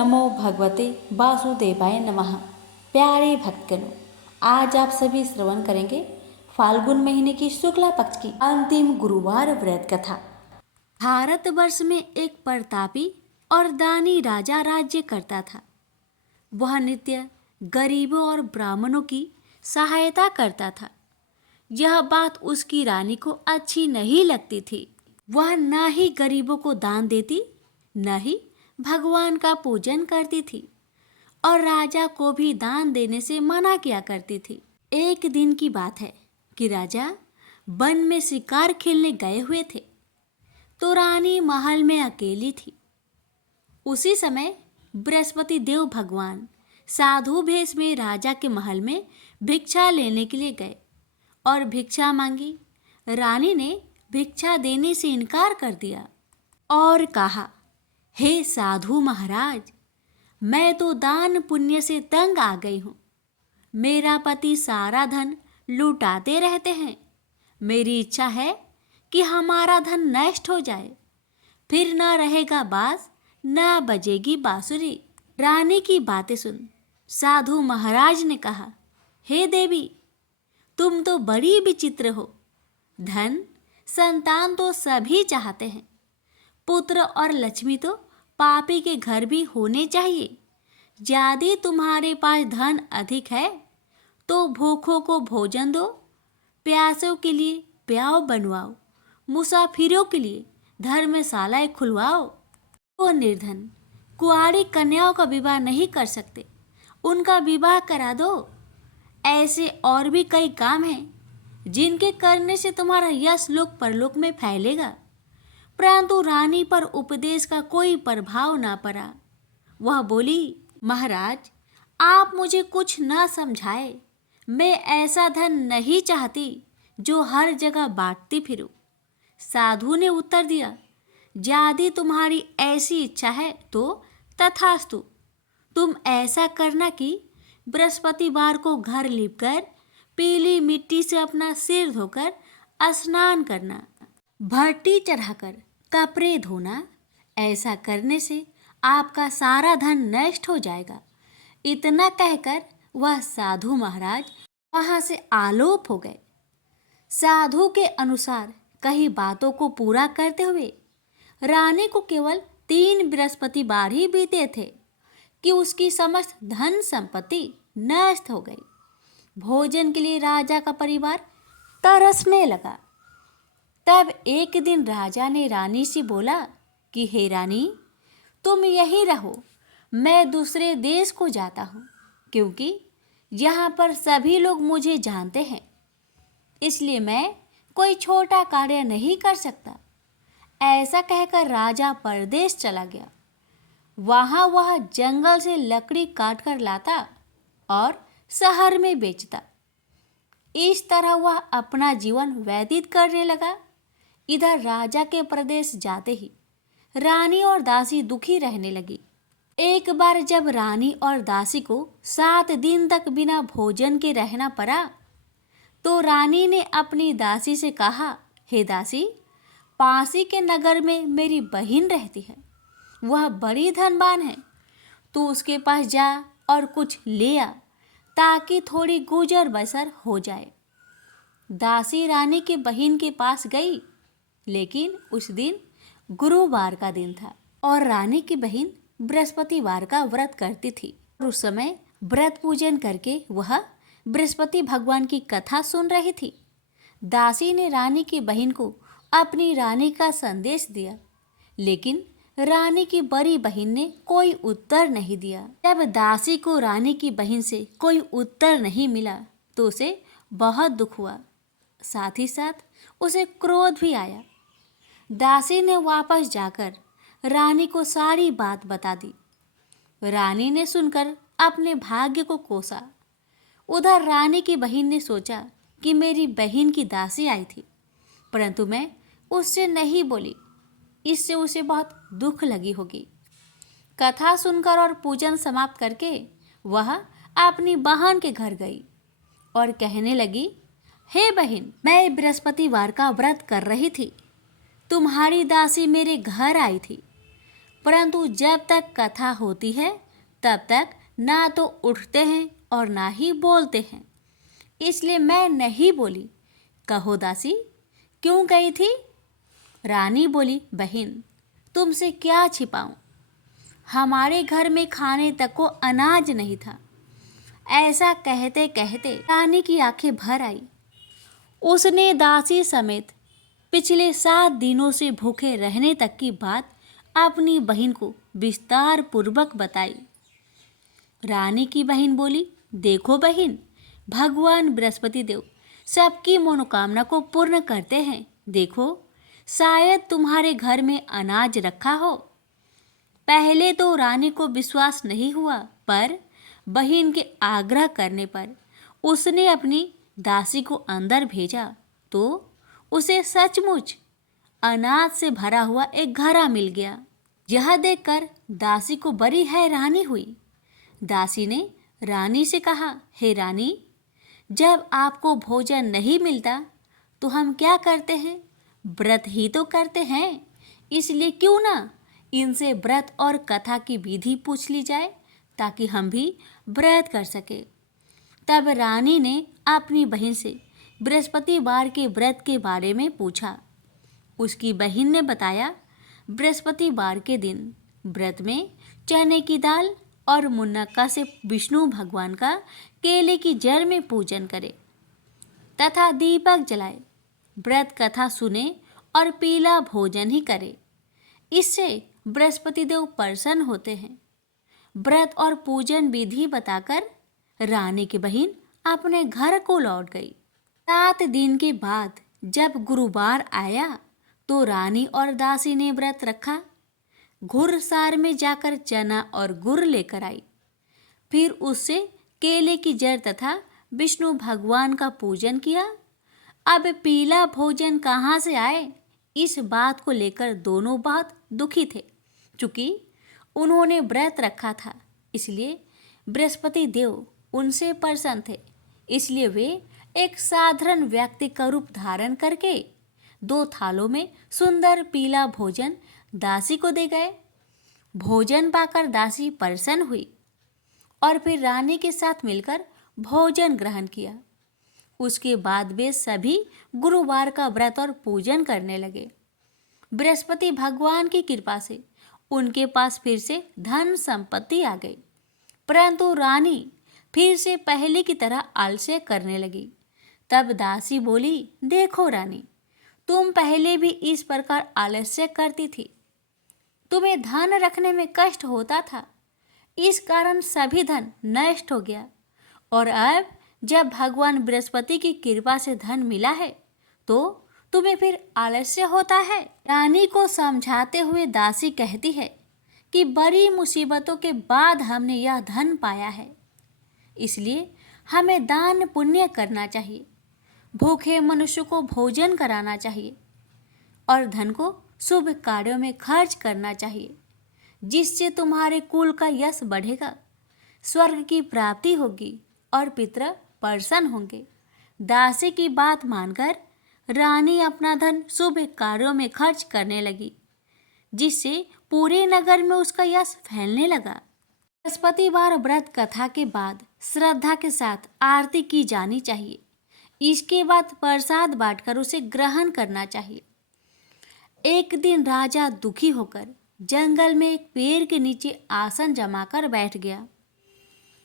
नमो भगवते वासुदेवाय नमः। प्यारे भक्तगणों, आज आप सभी श्रवण करेंगे फाल्गुन महीने की शुक्ला पक्ष की अंतिम गुरुवार व्रत कथा। भारतवर्ष में एक प्रतापी और दानी राजा राज्य करता था। वह नित्य गरीबों और ब्राह्मणों की सहायता करता था। यह बात उसकी रानी को अच्छी नहीं लगती थी। वह न ही गरीबों को दान देती, न ही भगवान का पूजन करती थी और राजा को भी दान देने से मना किया करती थी। एक दिन की बात है कि राजा वन में शिकार खेलने गए हुए थे, तो रानी महल में अकेली थी। उसी समय बृहस्पति देव भगवान साधु भेष में राजा के महल में भिक्षा लेने के लिए गए और भिक्षा मांगी। रानी ने भिक्षा देने से इनकार कर दिया और कहा, हे साधु महाराज, मैं तो दान पुण्य से तंग आ गई हूँ। मेरा पति सारा धन लुटाते रहते हैं। मेरी इच्छा है कि हमारा धन नष्ट हो जाए, फिर ना रहेगा बांस, ना बजेगी बांसुरी। रानी की बातें सुन साधु महाराज ने कहा, हे देवी, तुम तो बड़ी विचित्र हो। धन संतान तो सभी चाहते हैं, पुत्र और लक्ष्मी तो पापी के घर भी होने चाहिए। यदि तुम्हारे पास धन अधिक है तो भूखों को भोजन दो, प्यासों के लिए प्याऊ बनवाओ, मुसाफिरों के लिए धर्मशालाएं खुलवाओ। वो निर्धन कुंवारी कन्याओं का विवाह नहीं कर सकते, उनका विवाह करा दो। ऐसे और भी कई काम हैं जिनके करने से तुम्हारा यश लोक परलोक में फैलेगा। परंतु रानी पर उपदेश का कोई प्रभाव ना पड़ा। वह बोली, महाराज, आप मुझे कुछ न समझाए। मैं ऐसा धन नहीं चाहती जो हर जगह बांटती फिरूं। साधु ने उत्तर दिया, यदि तुम्हारी ऐसी इच्छा है तो तथास्तु। तुम ऐसा करना कि बृहस्पतिवार को घर लीपकर पीली मिट्टी से अपना सिर धोकर स्नान करना, भट्टी चढ़ाकर कपड़े धोना। ऐसा करने से आपका सारा धन नष्ट हो जाएगा। इतना कहकर वह साधु महाराज वहां से आलोप हो गए। साधु के अनुसार कई बातों को पूरा करते हुए रानी को केवल 3 बृहस्पतिवार ही बीते थे कि उसकी समस्त धन संपत्ति नष्ट हो गई। भोजन के लिए राजा का परिवार तरसने लगा। तब एक दिन राजा ने रानी से बोला कि हे रानी, तुम यहीं रहो, मैं दूसरे देश को जाता हूँ, क्योंकि यहाँ पर सभी लोग मुझे जानते हैं, इसलिए मैं कोई छोटा कार्य नहीं कर सकता। ऐसा कहकर राजा परदेश चला गया। वहाँ वह जंगल से लकड़ी काट कर लाता और शहर में बेचता। इस तरह वह अपना जीवन व्यतीत करने लगा। इधर राजा के प्रदेश जाते ही रानी और दासी दुखी रहने लगी। एक बार जब रानी और दासी को 7 दिन तक बिना भोजन के रहना पड़ा, तो रानी ने अपनी दासी से कहा, हे दासी, पासी के नगर में मेरी बहन रहती है। वह बड़ी धनवान है। तू उसके पास जा और कुछ ले आ, ताकि थोड़ी गुजर बसर हो जाए। दासी रानी के बहन के पास गई, लेकिन उस दिन गुरुवार का दिन था और रानी की बहन बृहस्पतिवार का व्रत करती थी। और उस समय व्रत पूजन करके वह बृहस्पति भगवान की कथा सुन रही थी। दासी ने रानी की बहन को अपनी रानी का संदेश दिया, लेकिन रानी की बड़ी बहन ने कोई उत्तर नहीं दिया। जब दासी को रानी की बहन से कोई उत्तर नहीं मिला तो उसे बहुत दुख हुआ, साथ ही साथ उसे क्रोध भी आया। दासी ने वापस जाकर रानी को सारी बात बता दी। रानी ने सुनकर अपने भाग्य को कोसा। उधर रानी की बहन ने सोचा कि मेरी बहन की दासी आई थी, परंतु मैं उससे नहीं बोली, इससे उसे बहुत दुख लगी होगी। कथा सुनकर और पूजन समाप्त करके वह अपनी बहन के घर गई और कहने लगी, हे बहन, मैं बृहस्पतिवार का व्रत कर रही थी। तुम्हारी दासी मेरे घर आई थी। परंतु जब तक कथा होती है तब तक ना तो उठते हैं और ना ही बोलते हैं। इसलिए मैं नहीं बोली। कहो दासी, क्यों गई थी? रानी बोली, बहन, तुमसे क्या छिपाऊं? हमारे घर में खाने तक को अनाज नहीं था। ऐसा कहते कहते रानी की आंखें भर आई। उसने दासी समेत पिछले 7 दिनों से भूखे रहने तक की बात अपनी बहन को विस्तार पूर्वक बताई। रानी की बहन बोली, देखो बहन, भगवान बृहस्पति देव सबकी मनोकामना को पूर्ण करते हैं। देखो, शायद तुम्हारे घर में अनाज रखा हो। पहले तो रानी को विश्वास नहीं हुआ, पर बहन के आग्रह करने पर उसने अपनी दासी को अंदर भेजा तो उसे सचमुच अनाज से भरा हुआ एक घड़ा मिल गया। यह देखकर दासी को बड़ी हैरानी हुई। दासी ने रानी से कहा, हे रानी, जब आपको भोजन नहीं मिलता तो हम क्या करते हैं? व्रत ही तो करते हैं। इसलिए क्यों ना इनसे व्रत और कथा की विधि पूछ ली जाए, ताकि हम भी व्रत कर सके। तब रानी ने अपनी बहन से बृहस्पतिवार के व्रत के बारे में पूछा। उसकी बहन ने बताया, बृहस्पतिवार के दिन व्रत में चने की दाल और मुनक्का से विष्णु भगवान का केले की जड़ में पूजन करे तथा दीपक जलाए, व्रत कथा सुने और पीला भोजन ही करे। इससे बृहस्पति देव प्रसन्न होते हैं। व्रत और पूजन विधि बताकर रानी की बहन अपने घर को लौट गई। 7 दिन के बाद जब गुरुवार आया तो रानी और दासी ने व्रत रखा। घुड़सार में जाकर चना और गुड़ लेकर आई। फिर उससे केले की जड़ तथा विष्णु भगवान का पूजन किया। अब पीला भोजन कहाँ से आए, इस बात को लेकर दोनों बहुत दुखी थे। चूँकि उन्होंने व्रत रखा था, इसलिए बृहस्पति देव उनसे प्रसन्न थे। इसलिए वे एक साधारण व्यक्ति का रूप धारण करके 2 थालों में सुंदर पीला भोजन दासी को दे गए। भोजन पाकर दासी प्रसन्न हुई और फिर रानी के साथ मिलकर भोजन ग्रहण किया। उसके बाद वे सभी गुरुवार का व्रत और पूजन करने लगे। बृहस्पति भगवान की कृपा से उनके पास फिर से धन संपत्ति आ गई, परंतु रानी फिर से पहले की तरह आलस्य करने लगी। तब दासी बोली, देखो रानी, तुम पहले भी इस प्रकार आलस्य करती थी। तुम्हें धन रखने में कष्ट होता था, इस कारण सभी धन नष्ट हो गया। और अब जब भगवान बृहस्पति की कृपा से धन मिला है तो तुम्हें फिर आलस्य होता है। रानी को समझाते हुए दासी कहती है कि बड़ी मुसीबतों के बाद हमने यह धन पाया है, इसलिए हमें दान पुण्य करना चाहिए, भूखे मनुष्य को भोजन कराना चाहिए और धन को शुभ कार्यों में खर्च करना चाहिए, जिससे तुम्हारे कुल का यश बढ़ेगा, स्वर्ग की प्राप्ति होगी और पितर प्रसन्न होंगे। दासी की बात मानकर रानी अपना धन शुभ कार्यों में खर्च करने लगी, जिससे पूरे नगर में उसका यश फैलने लगा। बृहस्पतिवार व्रत कथा के बाद श्रद्धा के साथ आरती की जानी चाहिए। इसके बाद प्रसाद बांटकर उसे ग्रहण करना चाहिए। एक दिन राजा दुखी होकर जंगल में एक पेड़ के नीचे आसन जमाकर बैठ गया।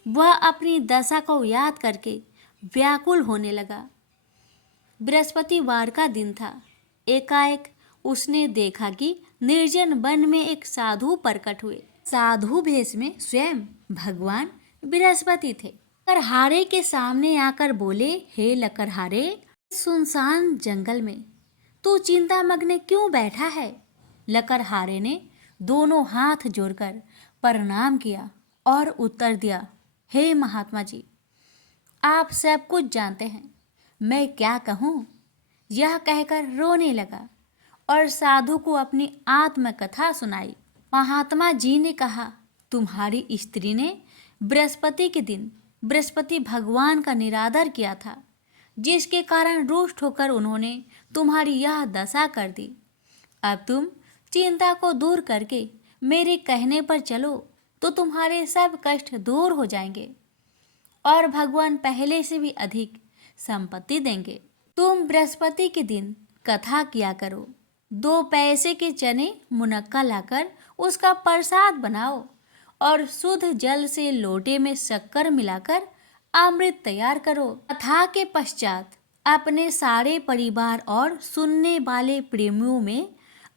वह अपनी दशा को याद करके व्याकुल होने लगा। बृहस्पतिवार का दिन था। एकाएक उसने देखा कि निर्जन वन में एक साधु प्रकट हुए। साधु भेष में स्वयं भगवान बृहस्पति थे। लकड़हारे के सामने आकर बोले, हे लकड़हारे, सुनसान जंगल में तू चिंतामग्न क्यों बैठा है? लकड़हारे ने दोनों हाथ जोड़कर प्रणाम किया और उत्तर दिया, हे महात्मा जी, आप सब कुछ जानते हैं, मैं क्या कहूँ? यह कहकर रोने लगा और साधु को अपनी आत्मकथा सुनाई। महात्मा जी ने कहा, तुम्हारी स्त्री ने बृहस्पति के दिन बृहस्पति भगवान का निरादर किया था, जिसके कारण रुष्ट होकर उन्होंने तुम्हारी यह दशा कर दी। अब तुम चिंता को दूर करके मेरे कहने पर चलो तो तुम्हारे सब कष्ट दूर हो जाएंगे और भगवान पहले से भी अधिक संपत्ति देंगे। तुम बृहस्पति के दिन कथा किया करो। 2 पैसे के चने मुनक्का लाकर उसका प्रसाद बनाओ और शुद्ध जल से लोटे में शक्कर मिलाकर अमृत तैयार करो। कथा के पश्चात अपने सारे परिवार और सुनने वाले प्रेमियों में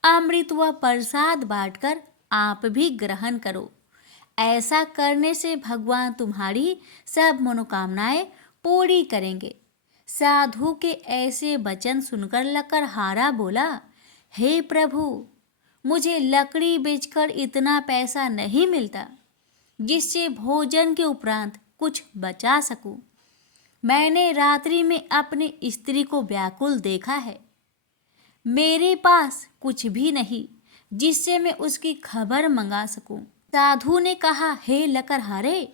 अमृत व प्रसाद बांटकर आप भी ग्रहण करो। ऐसा करने से भगवान तुम्हारी सब मनोकामनाएं पूरी करेंगे। साधु के ऐसे वचन सुनकर लकड़हारा बोला, हे प्रभु, मुझे लकड़ी बेचकर इतना पैसा नहीं मिलता जिससे भोजन के उपरांत कुछ बचा सकूं। मैंने रात्रि में अपनी स्त्री को व्याकुल देखा है। मेरे पास कुछ भी नहीं जिससे मैं उसकी खबर मंगा सकूं। साधु ने कहा, हे लकड़हारे,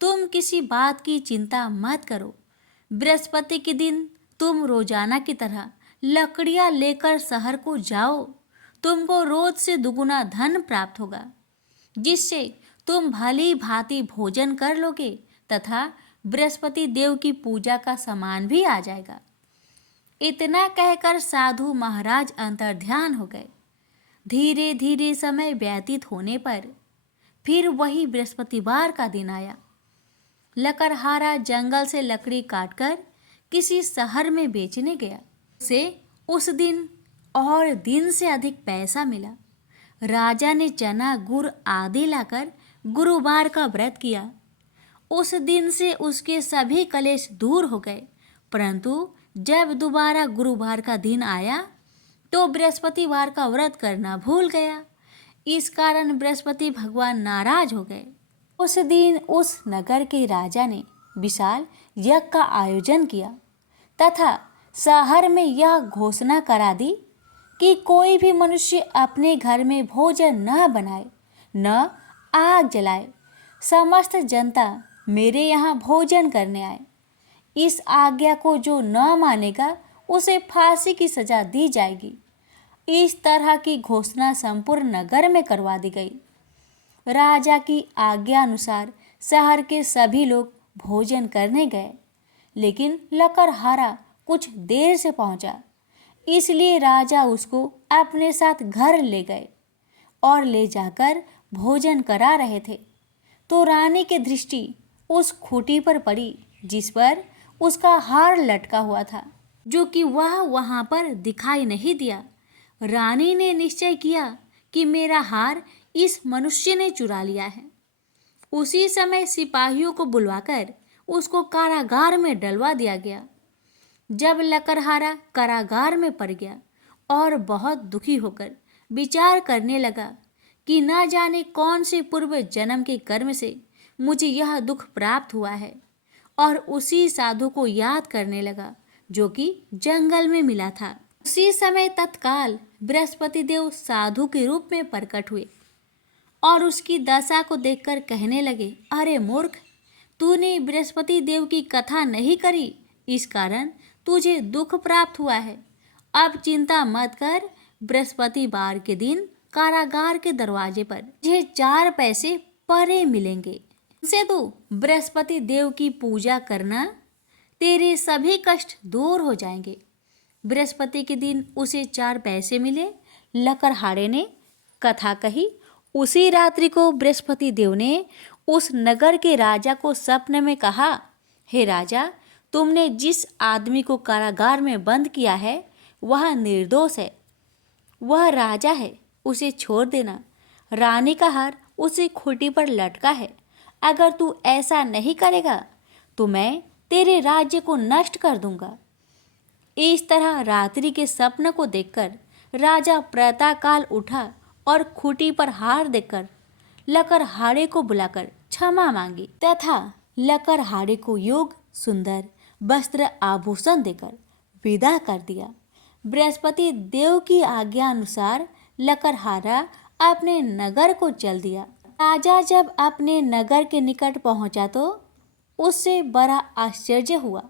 तुम किसी बात की चिंता मत करो। बृहस्पति के दिन तुम रोजाना की तरह लकड़ियां लेकर शहर को जाओ। तुमको रोज से दुगुना धन प्राप्त होगा जिससे तुम भली भांति भोजन कर लोगे तथा बृहस्पति देव की पूजा का सामान भी आ जाएगा। इतना कहकर साधु महाराज अंतर्ध्यान हो गए। धीरे धीरे समय व्यतीत होने पर फिर वही बृहस्पतिवार का दिन आया। लकड़हारा जंगल से लकड़ी काटकर किसी शहर में बेचने गया। उसे उस दिन और दिन से अधिक पैसा मिला। राजा ने चना गुड़ आदि लाकर गुरुवार का व्रत किया। उस दिन से उसके सभी कलेश दूर हो गए। परंतु जब दोबारा गुरुवार का दिन आया तो बृहस्पतिवार का व्रत करना भूल गया। इस कारण बृहस्पति भगवान नाराज हो गए। उस दिन उस नगर के राजा ने विशाल यज्ञ का आयोजन किया तथा शहर में यह घोषणा करा दी कि कोई भी मनुष्य अपने घर में भोजन न बनाए, न आग जलाए। समस्त जनता मेरे यहाँ भोजन करने आए। इस आज्ञा को जो न मानेगा उसे फांसी की सजा दी जाएगी। इस तरह की घोषणा संपूर्ण नगर में करवा दी गई। राजा की आज्ञा अनुसार शहर के सभी लोग भोजन करने गए, लेकिन लकड़हारा कुछ देर से पहुंचा। इसलिए राजा उसको अपने साथ घर ले गए और ले जाकर भोजन करा रहे थे तो रानी की दृष्टि उस खूंटी पर पड़ी जिस पर उसका हार लटका हुआ था, जो कि वह वहां पर दिखाई नहीं दिया। रानी ने निश्चय किया कि मेरा हार इस मनुष्य ने चुरा लिया है। उसी समय सिपाहियों को बुलवाकर उसको कारागार में डलवा दिया गया। जब लकड़हारा कारागार में पड़ गया और बहुत दुखी होकर विचार करने लगा कि न जाने कौन से पूर्व जन्म के कर्म से मुझे यह दुख प्राप्त हुआ है, और उसी साधु को याद करने लगा जो कि जंगल में मिला था। उसी समय तत्काल बृहस्पति देव साधु के रूप में प्रकट हुए और उसकी दशा को देखकर कहने लगे, अरे मूर्ख, तूने बृहस्पति देव की कथा नहीं करी, इस कारण तुझे दुख प्राप्त हुआ है। अब चिंता मत कर, बृहस्पतिवार के दिन कारागार के दरवाजे पर तुझे 4 पैसे परे मिलेंगे। इनसे तू बृहस्पति देव की पूजा करना, तेरे सभी कष्ट दूर हो जाएंगे। बृहस्पति के दिन उसे 4 पैसे मिले। लकड़हारे ने कथा कही। उसी रात्रि को बृहस्पति देव ने उस नगर के राजा को स्वप्न में कहा, हे राजा, तुमने जिस आदमी को कारागार में बंद किया है वह निर्दोष है, वह राजा है, उसे छोड़ देना। रानी का हार उसी खूंटी पर लटका है। अगर तू ऐसा नहीं करेगा तो मैं तेरे राज्य को नष्ट कर दूंगा। इस तरह रात्रि के स्वप्न को देखकर राजा प्रातःकाल उठा और खूंटी पर हार देखकर लकड़हारे को बुलाकर क्षमा मांगी तथा लकड़हारे को योग्य सुंदर वस्त्र आभूषण देकर विदा कर दिया। बृहस्पति देव की आज्ञा अनुसार लकड़हारा अपने नगर को चल दिया। राजा जब अपने नगर के निकट पहुंचा तो उससे बड़ा आश्चर्य हुआ।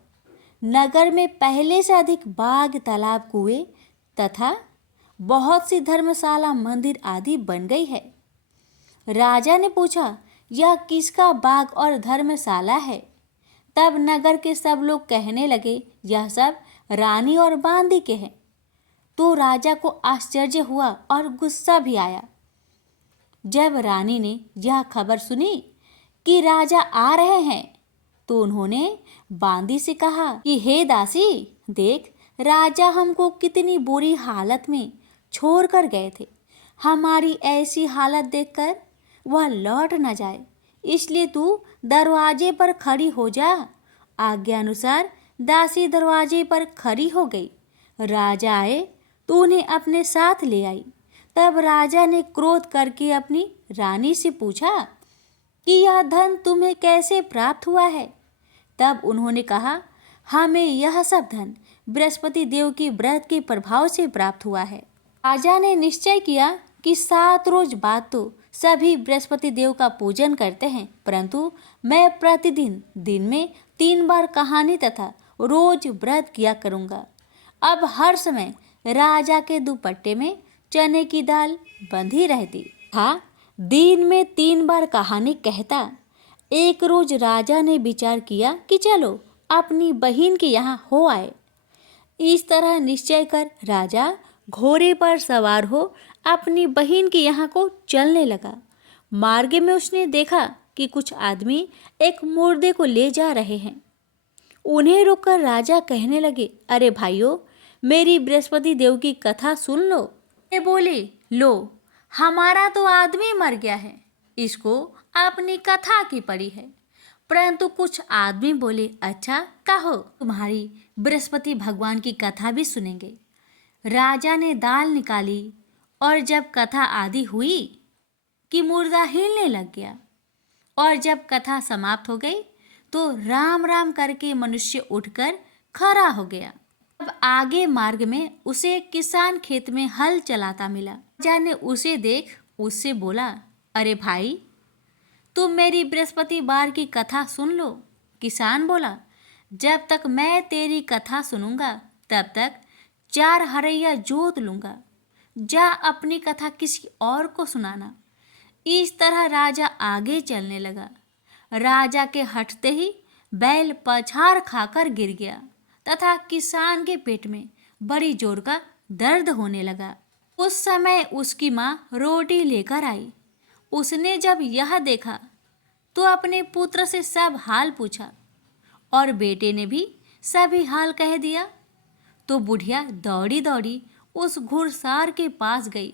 नगर में पहले से अधिक बाग, तालाब, कुएं तथा बहुत सी धर्मशाला, मंदिर आदि बन गई है। राजा ने पूछा, यह किसका बाग और धर्मशाला है? तब नगर के सब लोग कहने लगे, यह सब रानी और बांदी के हैं। तो राजा को आश्चर्य हुआ और गुस्सा भी आया। जब रानी ने यह खबर सुनी कि राजा आ रहे हैं, तो उन्होंने बांदी से कहा कि हे दासी, देख, राजा हमको कितनी बुरी हालत में छोड़कर गए थे। हमारी ऐसी हालत देखकर वह लौट न जाए, इसलिए तू दरवाजे पर खड़ी हो जा। आज्ञा अनुसार दासी दरवाजे पर खड़ी हो गई। राजा आए तो उन्हें अपने साथ ले आई। तब राजा ने क्रोध करके अपनी रानी से पूछा कि यह धन तुम्हें कैसे प्राप्त हुआ है? तब उन्होंने कहा, हमें यह सब धन बृहस्पति देव की व्रत के प्रभाव से प्राप्त हुआ है। राजा ने निश्चय किया कि 7 रोज बाद तो सभी बृहस्पति देव का पूजन करते हैं, परंतु मैं प्रतिदिन दिन में 3 बार कहानी तथा रोज व्रत किया करूँगा। अब हर समय राजा के दुपट्टे में चने की दाल बंधी रहती। हाँ, दिन में 3 बार कहानी कहता। एक रोज राजा ने विचार किया कि चलो अपनी बहन के यहाँ हो आए। इस तरह निश्चय कर राजा घोड़े पर सवार हो अपनी बहन के यहाँ को चलने लगा। मार्ग में उसने देखा कि कुछ आदमी एक मुर्दे को ले जा रहे हैं। उन्हें रोककर राजा कहने लगे, अरे भाइयों, मेरी बृहस्पति देव की कथा सुन लो। ये बोले, लो, हमारा तो आदमी मर गया है, इसको अपनी कथा की पड़ी है। परंतु कुछ आदमी बोले, अच्छा कहो, तुम्हारी बृहस्पति भगवान की कथा भी सुनेंगे। राजा ने दाल निकाली और जब कथा आदि हुई कि मुर्दा हिलने लग गया, और जब कथा समाप्त हो गई तो राम राम करके मनुष्य उठकर खड़ा हो गया। अब आगे मार्ग में उसे एक किसान खेत में हल चलाता मिला। राजा ने उसे देख उससे बोला, अरे भाई, तुम मेरी बृहस्पति बार की कथा सुन लो। किसान बोला, जब तक मैं तेरी कथा सुनूंगा तब तक 4 हरैया जोत लूंगा। जा अपनी कथा किसी और को सुनाना। इस तरह राजा आगे चलने लगा। राजा के हटते ही बैल पछाड़ खाकर गिर गया तथा किसान के पेट में बड़ी जोर का दर्द होने लगा। उस समय उसकी माँ रोटी लेकर आई। उसने जब यह देखा तो अपने पुत्र से सब हाल पूछा और बेटे ने भी सभी हाल कह दिया। तो बुढ़िया दौड़ी दौड़ी उस घुड़सार के पास गई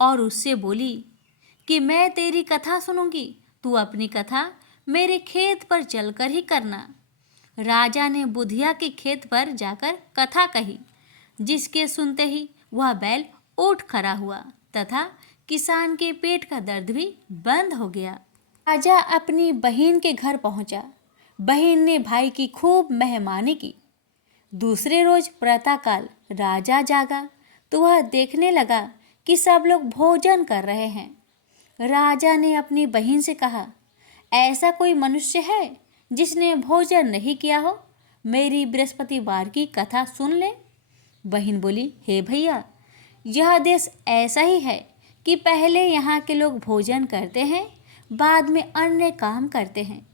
और उससे बोली कि मैं तेरी कथा सुनूंगी, तू अपनी कथा मेरे खेत पर चलकर ही करना। राजा ने बुधिया के खेत पर जाकर कथा कही, जिसके सुनते ही वह बैल उठ खड़ा हुआ तथा किसान के पेट का दर्द भी बंद हो गया। राजा अपनी बहन के घर पहुंचा। बहन ने भाई की खूब मेहमानी की। दूसरे रोज प्रातःकाल राजा जागा तो वह देखने लगा कि सब लोग भोजन कर रहे हैं। राजा ने अपनी बहन से कहा, ऐसा कोई मनुष्य है जिसने भोजन नहीं किया हो? मेरी बृहस्पतिवार की कथा सुन ले। बहन बोली, हे भैया, यह देश ऐसा ही है कि पहले यहाँ के लोग भोजन करते हैं, बाद में अन्य काम करते हैं।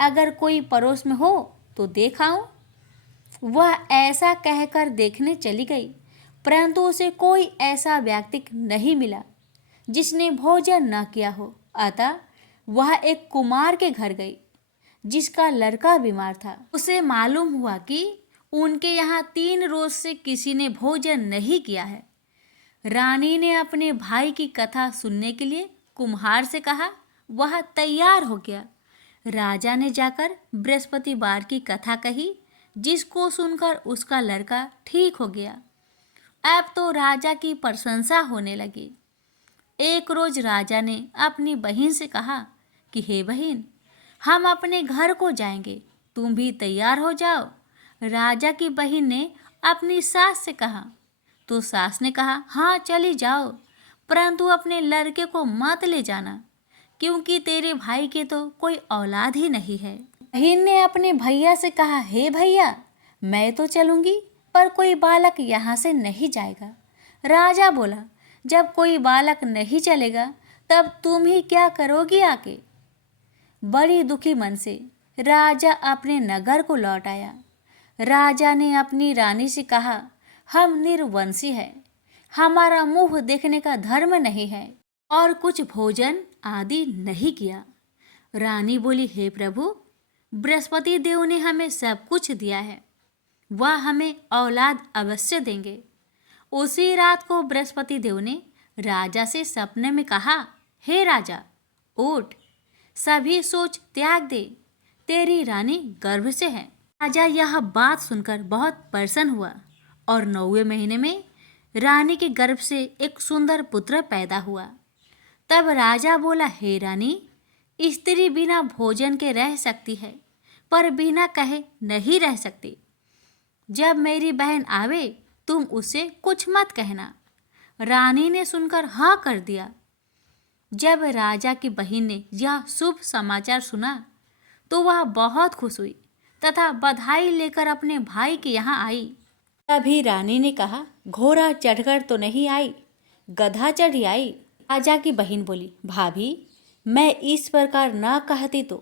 अगर कोई पड़ोस में हो तो देख आऊं। वह ऐसा कहकर देखने चली गई, परंतु उसे कोई ऐसा व्यक्ति नहीं मिला जिसने भोजन न किया हो। अतः वह एक कुमार के घर गई जिसका लड़का बीमार था। उसे मालूम हुआ कि उनके यहाँ 3 रोज से किसी ने भोजन नहीं किया है। रानी ने अपने भाई की कथा सुनने के लिए कुम्हार से कहा। वह तैयार हो गया। राजा ने जाकर बृहस्पतिवार की कथा कही, जिसको सुनकर उसका लड़का ठीक हो गया। अब तो राजा की प्रशंसा होने लगी। एक रोज राजा ने अपनी बहन से कहा कि हे बहन, हम अपने घर को जाएंगे, तुम भी तैयार हो जाओ। राजा की बहन ने अपनी सास से कहा तो सास ने कहा, हाँ चली जाओ, परंतु अपने लड़के को मत ले जाना, क्योंकि तेरे भाई के तो कोई औलाद ही नहीं है। बहन ने अपने भैया से कहा, हे भैया, मैं तो चलूंगी, पर कोई बालक यहाँ से नहीं जाएगा। राजा बोला, जब कोई बालक नहीं चलेगा तब तुम ही क्या करोगी आके। बड़ी दुखी मन से राजा अपने नगर को लौट आया। राजा ने अपनी रानी से कहा, हम निर्वंशी हैं, हमारा मुंह देखने का धर्म नहीं है और कुछ भोजन आदि नहीं किया। रानी बोली, हे प्रभु, बृहस्पति देव ने हमें सब कुछ दिया है, वह हमें औलाद अवश्य देंगे। उसी रात को बृहस्पति देव ने राजा से सपने में कहा, हे राजा, उठ, सभी सोच त्याग दे, तेरी रानी गर्भ से है। राजा यह बात सुनकर बहुत प्रसन्न हुआ और 9वें महीने में रानी के गर्भ से एक सुंदर पुत्र पैदा हुआ। तब राजा बोला, हे रानी, स्त्री बिना भोजन के रह सकती है, पर बिना कहे नहीं रह सकती। जब मेरी बहन आवे तुम उसे कुछ मत कहना। रानी ने सुनकर हाँ कर दिया। जब राजा की बहन ने यह शुभ समाचार सुना तो वह बहुत खुश हुई तथा बधाई लेकर अपने भाई के यहाँ आई। तभी रानी ने कहा, घोड़ा चढ़कर तो नहीं आई, गधा चढ़ी आई। राजा की बहन बोली, भाभी, मैं इस प्रकार ना कहती तो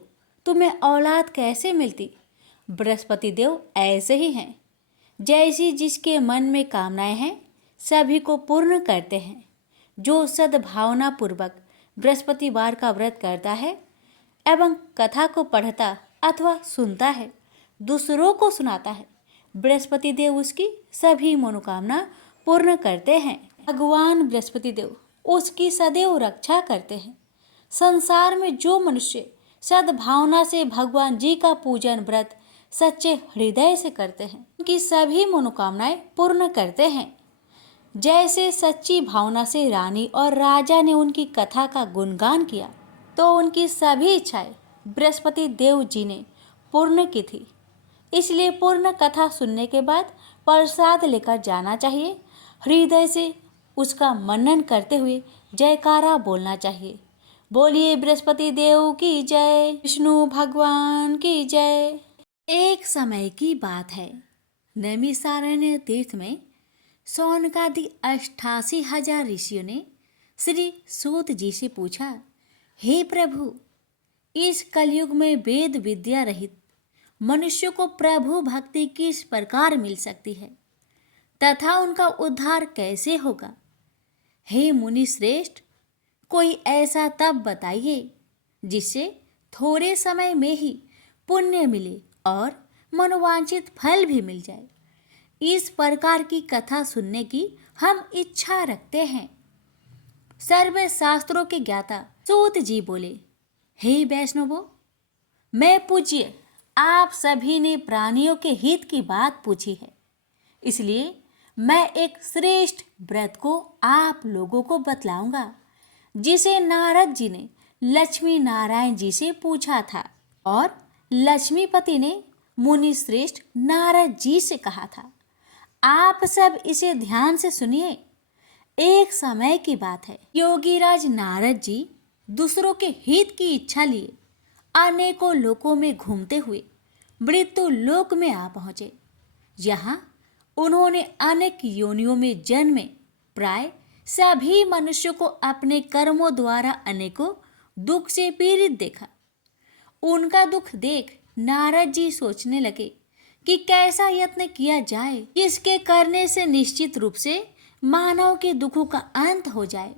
तुम्हें औलाद कैसे मिलती। बृहस्पति देव ऐसे ही हैं, जैसी जिसके मन में कामनाएं हैं सभी को पूर्ण करते हैं। जो सद्भावना पूर्वक बृहस्पतिवार का व्रत करता है एवं कथा को पढ़ता अथवा सुनता है, दूसरों को सुनाता है, बृहस्पति देव उसकी सभी मनोकामना पूर्ण करते हैं। भगवान बृहस्पति देव उसकी सदैव रक्षा करते हैं। संसार में जो मनुष्य सद्भावना से भगवान जी का पूजन व्रत सच्चे हृदय से करते हैं, उनकी सभी मनोकामनाएं पूर्ण करते हैं। जैसे सच्ची भावना से रानी और राजा ने उनकी कथा का गुणगान किया तो उनकी सभी इच्छाएं बृहस्पति देव जी ने पूर्ण की थी। इसलिए पूर्ण कथा सुनने के बाद प्रसाद लेकर जाना चाहिए। हृदय से उसका मनन करते हुए जयकारा बोलना चाहिए। बोलिए बृहस्पति देव की जय, विष्णु भगवान की जय। एक समय की बात है, नैमिषारण्य तीर्थ में सौनकादि 88,000 ऋषियों ने श्री सूत जी से पूछा, हे प्रभु, इस कलयुग में वेद विद्या रहित मनुष्य को प्रभु भक्ति किस प्रकार मिल सकती है तथा उनका उद्धार कैसे होगा। हे मुनि श्रेष्ठ, कोई ऐसा तप बताइए जिससे थोड़े समय में ही पुण्य मिले और मनोवांछित फल भी मिल जाए। इस प्रकार की कथा सुनने की हम इच्छा रखते हैं। सर्व शास्त्रों के ज्ञाता सूत जी बोले, हे वैष्णवों, मैं पूज्य आप सभी ने प्राणियों के हित की बात पूछी है, इसलिए मैं एक श्रेष्ठ व्रत को आप लोगों को बतलाऊंगा जिसे नारद जी ने लक्ष्मी नारायण जी से पूछा था और लक्ष्मीपति ने मुनि श्रेष्ठ नारद जी से कहा था। आप सब इसे ध्यान से सुनिए। एक समय की बात है, योगीराज नारद जी दूसरों के हित की इच्छा लिए अनेकों लोकों में घूमते हुए मृत्यु लोक में आ पहुंचे। यहाँ उन्होंने अनेक योनियों में जन्मे प्राय सभी मनुष्यों को अपने कर्मों द्वारा अनेकों दुख से पीड़ित देखा। उनका दुख देख नारद जी सोचने लगे कि कैसा यत्न किया जाए जिसके करने से निश्चित रूप से मानव के दुखों का अंत हो जाए।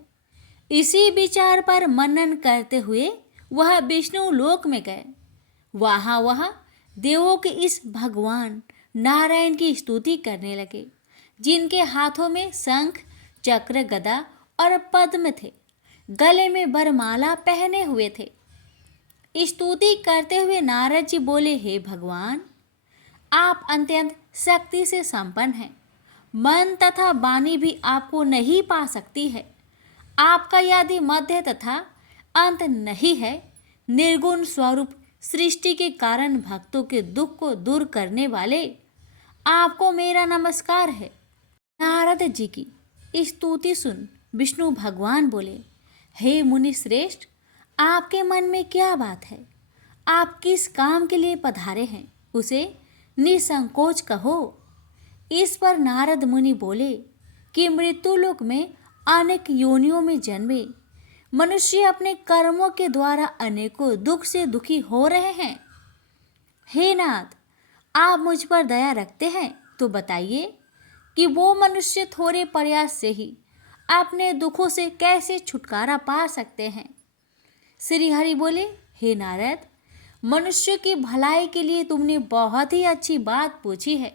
इसी विचार पर मनन करते हुए वह विष्णु लोक में गए। वह देवों के इस भगवान नारायण की स्तुति करने लगे, जिनके हाथों में शंख, चक्र, गदा और पद्म थे, गले में वरमाला पहने हुए थे। स्तुति करते हुए नारद जी बोले, हे भगवान, आप अत्यंत शक्ति से संपन्न हैं, मन तथा वाणी भी आपको नहीं पा सकती है। आपका यदि मध्य तथा अंत नहीं है, निर्गुण स्वरूप सृष्टि के कारण भक्तों के दुख को दूर करने वाले, आपको मेरा नमस्कार है। नारद जी की स्तुति सुन विष्णु भगवान बोले, हे मुनि श्रेष्ठ, आपके मन में क्या बात है? आप किस काम के लिए पधारे हैं, उसे निसंकोच कहो। इस पर नारद मुनि बोले कि मृत्युलोक में अनेक योनियों में जन्मे मनुष्य अपने कर्मों के द्वारा अनेकों दुख से दुखी हो रहे हैं। हे नाथ, आप मुझ पर दया रखते हैं तो बताइए कि वो मनुष्य थोड़े प्रयास से ही अपने दुखों से कैसे छुटकारा पा सकते हैं। श्री हरि बोले, हे नारद, मनुष्य की भलाई के लिए तुमने बहुत ही अच्छी बात पूछी है,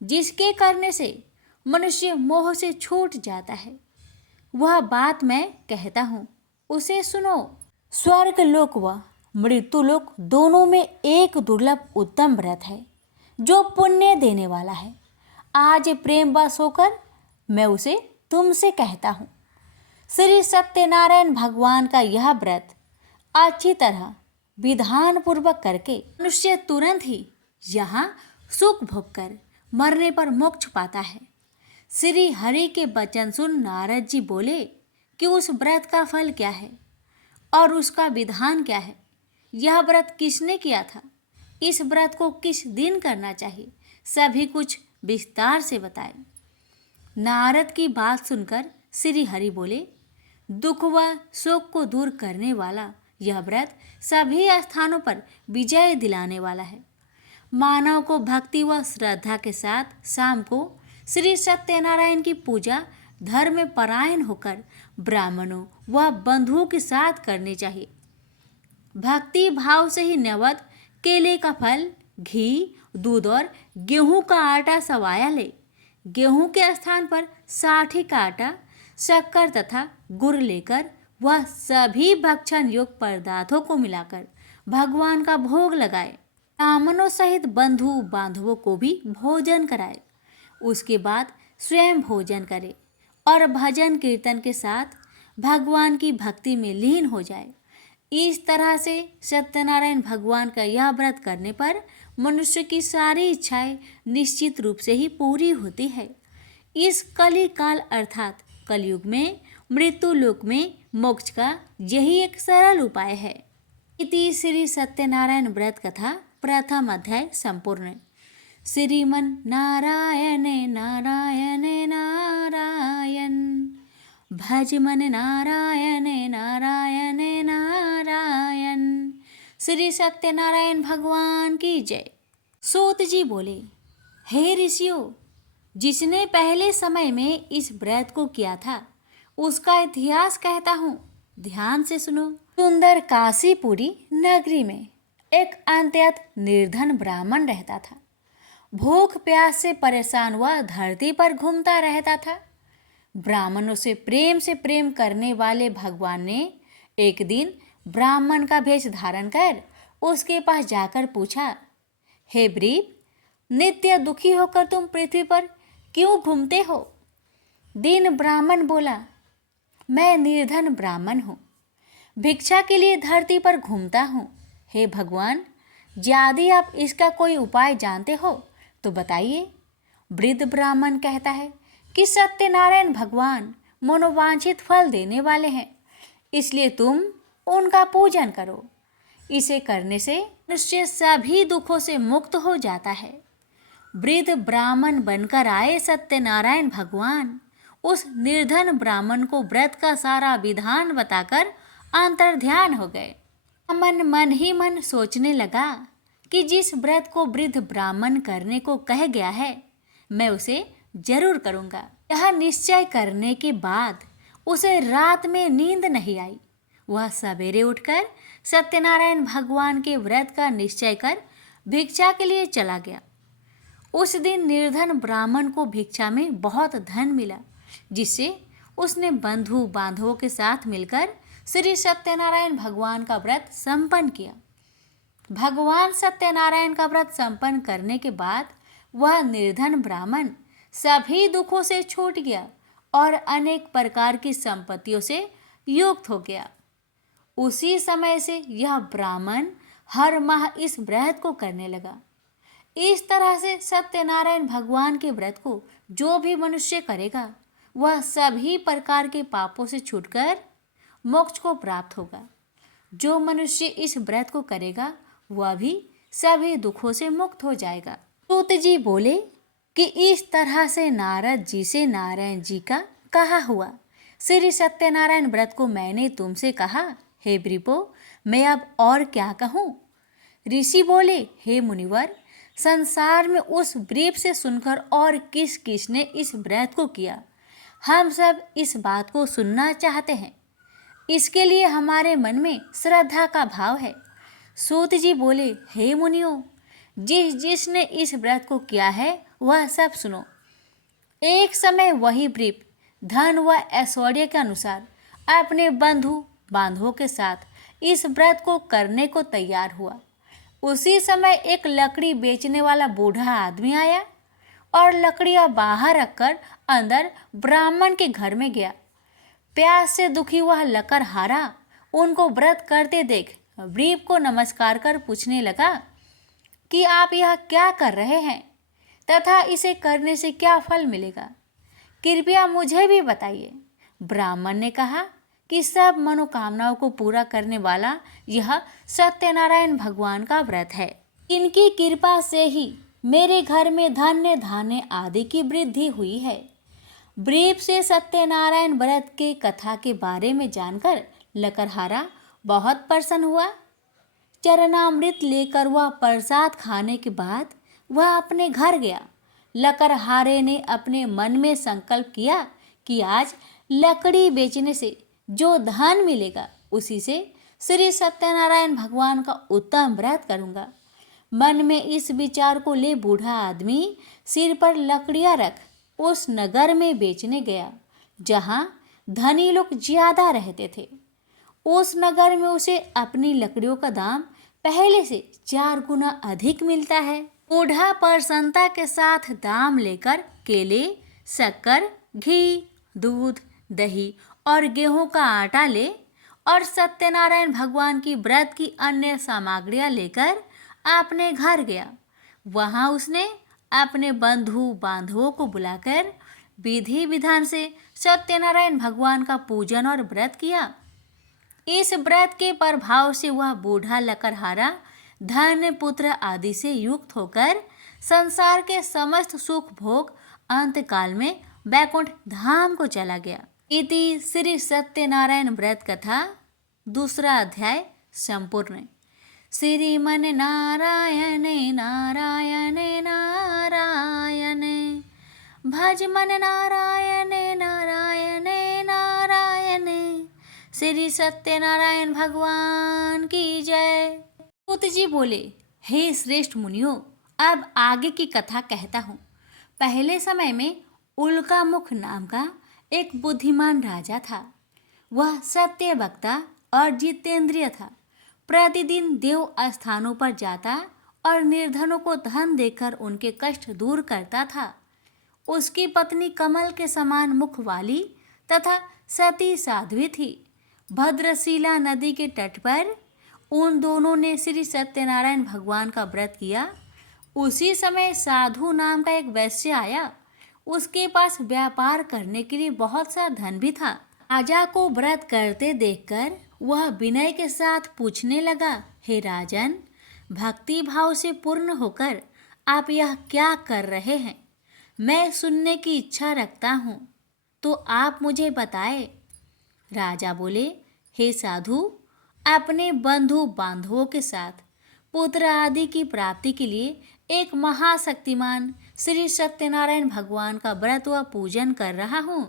जिसके करने से मनुष्य मोह से छूट जाता है। वह बात मैं कहता हूँ, उसे सुनो। स्वर्ग लोक व मृत्यु लोक दोनों में एक दुर्लभ उत्तम व्रत है जो पुण्य देने वाला है। आज प्रेम वश होकर मैं उसे तुमसे कहता हूँ। श्री सत्यनारायण भगवान का यह व्रत अच्छी तरह विधान पूर्वक करके मनुष्य तुरंत ही यहाँ सुख भोग कर मरने पर मोक्ष पाता है। श्री हरि के वचन सुन नारद जी बोले कि उस व्रत का फल क्या है और उसका विधान क्या है। यह व्रत किसने किया था, इस व्रत को किस दिन करना चाहिए, सभी कुछ विस्तार से बताए। नारद की बात सुनकर श्री हरि बोले, दुख व शोक को दूर करने वाला यह व्रत सभी स्थानों पर विजय दिलाने वाला है। मानव को भक्ति व श्रद्धा के साथ शाम को श्री सत्यनारायण की पूजा धर्म में परायण होकर ब्राह्मणों व बंधुओं के साथ करनी चाहिए। भक्ति भाव से ही नैवेद्य केले का फल, घी, दूध और गेहूं का आटा सवाया ले। गेहूं के स्थान पर साठी का आटा, शक्कर तथा गुड़ लेकर वह सभी भक्षण योग्य पदार्थों को मिलाकर भगवान का भोग लगाए। ब्राह्मणों सहित बंधु बांधवों को भी भोजन कराए। उसके बाद स्वयं भोजन करे और भजन कीर्तन के साथ भगवान की भक्ति में लीन हो जाए। इस तरह से सत्यनारायण भगवान का यह व्रत करने पर मनुष्य की सारी इच्छाएं निश्चित रूप से ही पूरी होती है। इस कली काल अर्थात कलयुग में मृत्यु लोक में मोक्ष का यही एक सरल उपाय है। इति श्री सत्यनारायण व्रत कथा प्रथम अध्याय संपूर्ण। श्रीमन नारायण नारायण नारायण, भज मन नारायण नारायण नारायण। श्री सत्यनारायण भगवान की जय। सूत जी बोले, हे ऋषियों, जिसने पहले समय में इस व्रत को किया था उसका इतिहास कहता हूँ, ध्यान से सुनो। सुंदर काशीपुरी नगरी में एक अत्यंत निर्धन ब्राह्मण रहता था। भूख प्यास से परेशान हुआ धरती पर घूमता रहता था। ब्राह्मणों से प्रेम करने वाले भगवान ने एक दिन ब्राह्मण का भेष धारण कर उसके पास जाकर पूछा, हे ब्रीप, नित्य दुखी होकर तुम पृथ्वी पर क्यों घूमते हो? दीन ब्राह्मण बोला, मैं निर्धन ब्राह्मण हूँ, भिक्षा के लिए धरती पर घूमता हूँ। हे भगवान, यदि आप इसका कोई उपाय जानते हो तो बताइए। वृद्ध ब्राह्मण कहता है कि सत्यनारायण भगवान मनोवांछित फल देने वाले हैं, इसलिए तुम उनका पूजन करो। इसे करने से मनुष्य सभी दुखों से मुक्त हो जाता है। वृद्ध ब्राह्मण बनकर आए सत्यनारायण भगवान उस निर्धन ब्राह्मण को व्रत का सारा विधान बताकर अंतर्ध्यान हो गए। मन ही मन सोचने लगा कि जिस व्रत को वृद्ध ब्राह्मण करने को कह गया है मैं उसे जरूर करूँगा। यह निश्चय करने के बाद उसे रात में नींद नहीं आई। वह सवेरे उठकर सत्यनारायण भगवान के व्रत का निश्चय कर भिक्षा के लिए चला गया। उस दिन निर्धन ब्राह्मण को भिक्षा में बहुत धन मिला, जिससे उसने बंधु बांधवों के साथ मिलकर श्री सत्यनारायण भगवान का व्रत संपन्न किया। भगवान सत्यनारायण का व्रत संपन्न करने के बाद वह निर्धन ब्राह्मण सभी दुखों से छूट गया और अनेक प्रकार की संपत्तियों से युक्त हो गया। उसी समय से यह ब्राह्मण हर माह इस व्रत को करने लगा। इस तरह से सत्यनारायण भगवान के व्रत को जो भी मनुष्य करेगा वह सभी प्रकार के पापों से छूटकर मोक्ष को प्राप्त होगा। जो मनुष्य इस व्रत को करेगा वह भी सभी दुखों से मुक्त हो जाएगा। सूत जी बोले कि इस तरह से नारद जी से नारायण जी का कहा हुआ श्री सत्यनारायण व्रत को मैंने तुमसे कहा, हे वृपो, मैं अब और क्या कहूँ। ऋषि बोले, हे मुनिवर, संसार में उस व्रीप से सुनकर और किस किस ने इस व्रत को किया, हम सब इस बात को सुनना चाहते हैं। इसके लिए हमारे मन में श्रद्धा का भाव है। सूत जी बोले, हे मुनियों, जिस जिसने इस व्रत को किया है वह सब सुनो। एक समय वही व्रीप धन व ऐश्वर्य के अनुसार अपने बंधु बांधवों के साथ इस व्रत को करने को तैयार हुआ। उसी समय एक लकड़ी बेचने वाला बूढ़ा आदमी आया और लकड़ियां बाहर रखकर अंदर ब्राह्मण के घर में गया। प्यास से दुखी वह लकड़हारा उनको व्रत करते देख व्रीप को नमस्कार कर पूछने लगा कि आप यह क्या कर रहे हैं तथा इसे करने से क्या फल मिलेगा, कृपया मुझे भी बताइए। ब्राह्मण ने कहा कि सब मनोकामनाओं को पूरा करने वाला यह सत्यनारायण भगवान का व्रत है। इनकी कृपा से ही मेरे घर में धन्य धान्य आदि की वृद्धि हुई है। व्रीप से सत्यनारायण व्रत के कथा के बारे में जानकर लकड़हारा बहुत प्रसन्न हुआ। चरणामृत लेकर वह प्रसाद खाने के बाद वह अपने घर गया। लकड़हारे ने अपने मन में संकल्प किया कि आज लकड़ी बेचने से जो धन मिलेगा उसी से श्री सत्यनारायण भगवान का उत्तम व्रत करूंगा। मन में इस विचार को ले बूढ़ा आदमी सिर पर लकड़ियां रख उस नगर में बेचने गया जहां धनी लोग ज्यादा रहते थे। उस नगर में उसे अपनी लकड़ियों का दाम पहले से 4 गुना अधिक मिलता है। बूढ़ा प्रसन्नता के साथ दाम लेकर केले, शक्कर, घी, दूध, दही और गेहूं का आटा ले और सत्यनारायण भगवान की व्रत की अन्य सामग्रियां लेकर अपने घर गया। वहां उसने अपने बंधु बांधवों को बुलाकर विधि विधान से सत्यनारायण भगवान का पूजन और व्रत किया। इस व्रत के प्रभाव से वह बूढ़ा लकड़हारा धन पुत्र आदि से युक्त होकर संसार के समस्त सुख भोग अंतकाल में वैकुंठ धाम को चला गया। इति श्री सत्यनारायण व्रत कथा 2 अध्याय संपूर्ण। श्रीमन नारायण नारायण नारायण भज मन नारायण नारायण नारायण। श्री सत्यनारायण भगवान की जय। सूत जी बोले, हे श्रेष्ठ मुनियों, अब आगे की कथा कहता हूँ। पहले समय में उल्कामुख नाम का एक बुद्धिमान राजा था। वह सत्य वक्ता और जितेंद्रिय था। प्रतिदिन देव स्थानों पर जाता और निर्धनों को धन देकर उनके कष्ट दूर करता था। उसकी पत्नी कमल के समान मुख वाली तथा सती साध्वी थी। भद्रशिला नदी के तट पर उन दोनों ने श्री सत्यनारायण भगवान का व्रत किया। उसी समय साधु नाम का एक वैश्य आया। उसके पास व्यापार करने के लिए बहुत सा धन भी था। राजा को व्रत करते देखकर वह विनय के साथ पूछने लगा, हे राजन, भक्ति भाव से पूर्ण होकर आप यह क्या कर रहे हैं? मैं सुनने की इच्छा रखता हूँ, तो आप मुझे बताए। राजा बोले, हे साधु, अपने बंधु बांधवों के साथ पुत्र आदि की प्राप्ति के लिए एक महाशक्तिमान श्री सत्यनारायण भगवान का व्रत व पूजन कर रहा हूँ।